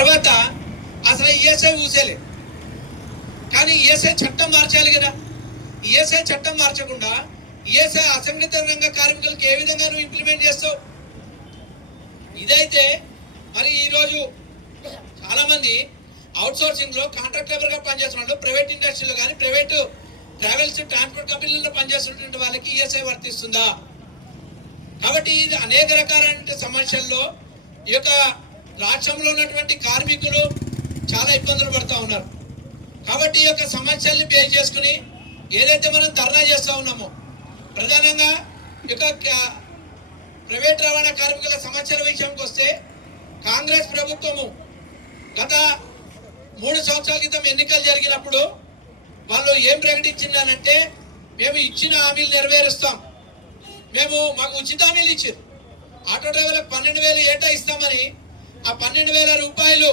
తర్వాత అసలు ఈఎస్ఐ ఊసేలే. కానీ ఈఎస్ఐ చట్టం మార్చాలి కదా. ఈఎస్ఐ చట్టం మార్చకుండా ఈఎస్ఐ అసంఘటిత రంగ కార్మికులకు ఏ విధంగా నువ్వు ఇంప్లిమెంట్ చేస్తావు? ఇదైతే మరి ఈరోజు చాలా మంది అవుట్ సోర్సింగ్ లో కాంట్రాక్ట్ లేబర్ గా పనిచేస్తున్నారు. ప్రైవేట్ ఇండస్ట్రీలో కానీ ప్రైవేట్ ట్రావెల్స్ ట్రాన్స్పోర్ట్ కంపెనీలలో పనిచేస్తున్నటువంటి వాళ్ళకి ఈఎస్ఐ వర్తిస్తుందా? కాబట్టి ఇది అనేక రకాలైన సమస్యల్లో ఈ యొక్క రాష్ట్రంలో ఉన్నటువంటి కార్మికులు చాలా ఇబ్బందులు పడుతూ ఉన్నారు. కాబట్టి ఈ యొక్క సమస్యల్ని బేస్ చేసుకుని ఏదైతే మనం ధర్నా చేస్తూ ఉన్నామో, ప్రధానంగా ఈ యొక్క ప్రైవేట్ రవాణా కార్మికుల సమస్యల విషయానికి వస్తే, కాంగ్రెస్ ప్రభుత్వము గత 3 సంవత్సరాల క్రితం ఎన్నికలు జరిగినప్పుడు వాళ్ళు ఏం ప్రకటించిందనంటే, మేము ఇచ్చిన హామీలు నెరవేరుస్తాం, మాకు ఉచిత హామీలు ఇచ్చారు. ఆటో డ్రైవర్లకు 12,000 ఏటా ఇస్తామని ఆ 12,000 రూపాయలు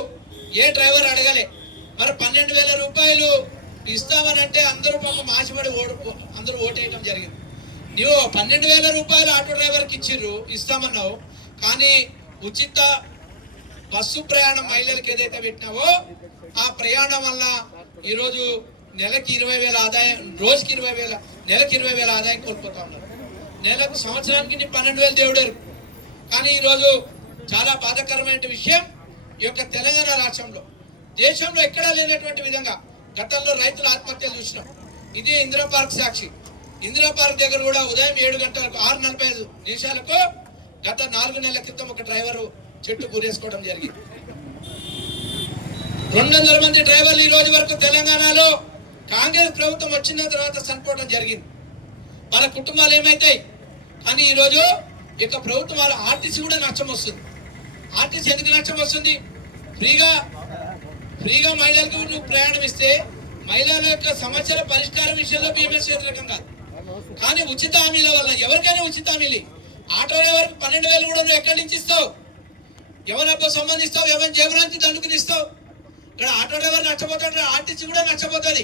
ఏ డ్రైవర్ అడగలే. మరి 12,000 రూపాయలు ఇస్తామని అంటే అందరూ పాపం ఆశపడి అందరూ ఓటేయడం జరిగింది. నువ్వు 12,000 రూపాయలు ఆటో డ్రైవర్కి ఇస్తామన్నావు, కానీ ఉచిత బస్సు ప్రయాణం మహిళలకు ఏదైతే పెట్టినావో ఆ ప్రయాణం వల్ల ఈరోజు నెలకి 20,000 ఆదాయం, రోజుకి 20,000, నెలకి 20,000 ఆదాయం కోల్పోతా ఉన్నారు. నెలకు సంవత్సరానికి 12,000 దేవుడారు. కానీ ఈరోజు చాలా బాధాకరమైన విషయం, ఈ యొక్క తెలంగాణ రాష్ట్రంలో దేశంలో ఎక్కడా లేనటువంటి విధంగా గతంలో రైతుల ఆత్మహత్యలు చూసినాం. ఇది ఇందిరా పార్క్ సాక్షి. ఇందిరా పార్క్ దగ్గర కూడా ఉదయం 7 గంటలకు 6:45 గత 4 నెలల క్రితం ఒక డ్రైవరు చెట్టు గురేసుకోవడం జరిగింది. 200 మంది డ్రైవర్లు ఈ రోజు వరకు తెలంగాణలో కాంగ్రెస్ ప్రభుత్వం వచ్చిన తర్వాత చనిపోవడం జరిగింది. వాళ్ళ కుటుంబాలు ఏమైతాయి? కానీ ఈరోజు ఇక ప్రభుత్వం వాళ్ళ ఆర్టీసీ కూడా నష్టం వస్తుంది. ఆర్టీసీ ఎందుకు నష్టం వస్తుంది? ఫ్రీగా మహిళలకు నువ్వు ప్రయాణం ఇస్తే మహిళల యొక్క సమస్యల పరిష్కారం విషయంలో బీఎంఎస్ వ్యతిరేకం కాదు. కానీ ఉచిత హామీల వల్ల ఎవరికైనా ఉచిత హామీలు, ఆటో డ్రైవర్కి 12,000 కూడా నువ్వు ఎక్కడి నుంచి ఇస్తావు? ఎవరబ్బో సంబంధిస్తావు? ఎవరి జేబురాంతి దండుకుని ఇస్తావు? ఇక్కడ ఆటో డ్రైవర్ నష్టపోతాడు, ఆర్టీసీ కూడా నష్టపోతుంది.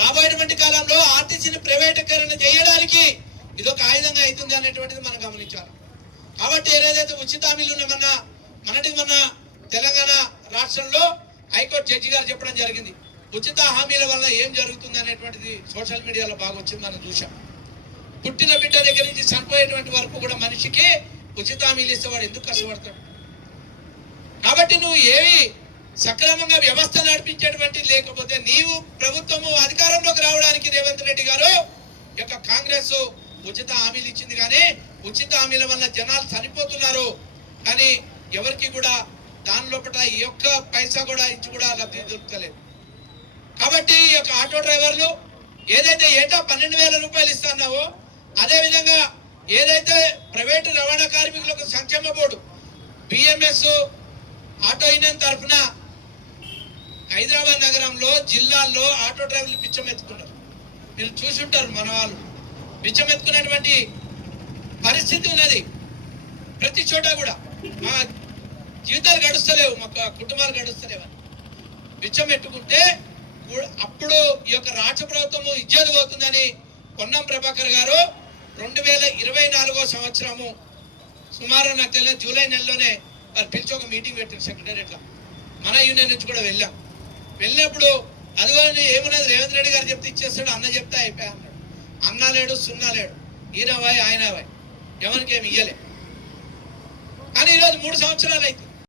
రాబోయేటువంటి కాలంలో ఆర్టీసీని ప్రైవేటీకరణ చేయడానికి ఇదొక ఆయుధంగా అవుతుంది అనేటువంటిది మనం గమనించాలి. కాబట్టి ఏదైతే ఉచిత హామీలు ఉన్నామన్నా మన తెలంగాణ రాష్ట్రంలో హైకోర్టు జడ్జి గారు చెప్పడం జరిగింది. ఉచిత హామీల వల్ల ఏం జరుగుతుంది అనేటువంటిది సోషల్ మీడియాలో బాగా వచ్చింది, మనం చూసాం. పుట్టిన బిడ్డ దగ్గర నుంచి చనిపోయేటువంటి వరకు కూడా మనిషికి ఉచిత హామీలు ఇస్తే వాడు ఎందుకు కష్టపడతాడు? కాబట్టి నువ్వు ఏవి సక్రమంగా వ్యవస్థ నడిపించేటువంటి లేకపోతే నీవు ప్రభుత్వము అధికారంలోకి రావడానికి రేవంత్ రెడ్డి గారు యొక్క కాంగ్రెస్ ఉచిత హామీలు ఇచ్చింది, కానీ ఉచిత హామీల వల్ల జనాలు చనిపోతున్నారు, కానీ ఎవరికి కూడా దాని లోపల ఈ యొక్క పైసా కూడా ఇచ్చి కూడా లబ్ధి దొరుకుతలేదు. కాబట్టి ఈ యొక్క ఆటో డ్రైవర్లు ఏదైతే ఏటా 12,000 రూపాయలు ఇస్తున్నావో, అదేవిధంగా ఏదైతే ప్రైవేటు రవాణా కార్మికులకు సంక్షేమ బోర్డు బిఎంఎస్ ఆటో యూనియన్ తరఫున హైదరాబాద్ నగరంలో జిల్లాల్లో ఆటో డ్రైవర్లు పిచ్చమెత్తుకున్నారు. మీరు చూసుంటారు, మన వాళ్ళు పిచ్చమెత్తుకున్నటువంటి పరిస్థితి ఉన్నది. ప్రతి చోట కూడా మా జీవితాలు గడుస్తలేవు, మా కుటుంబాలు గడుస్తలేవు అని పిచ్చమెట్టుకుంటే అప్పుడు ఈ యొక్క రాష్ట్ర ప్రభుత్వము ఇజ్జత్ పోతుందని పొన్నం ప్రభాకర్ గారు 2024 సంవత్సరము సుమారు నాకు తెలియదు జూలై నెలలోనే వారు పిలిచి ఒక మీటింగ్ పెట్టారు సెక్రటేరియట్లో. మన యూనియన్ నుంచి కూడా వెళ్ళినప్పుడు అదిగో ఏమున్నది రేవంత్ రెడ్డి గారు చెప్తే ఇచ్చేస్తాడు, అన్న చెప్తే అయిపోయా అన్నాడు. అన్న లేడు, సున్నా లేడు, ఈయన వాయి ఆయన వాయి, ఎవరికేమి ఇయ్యలే. కానీ ఈరోజు 3 సంవత్సరాలు అయితే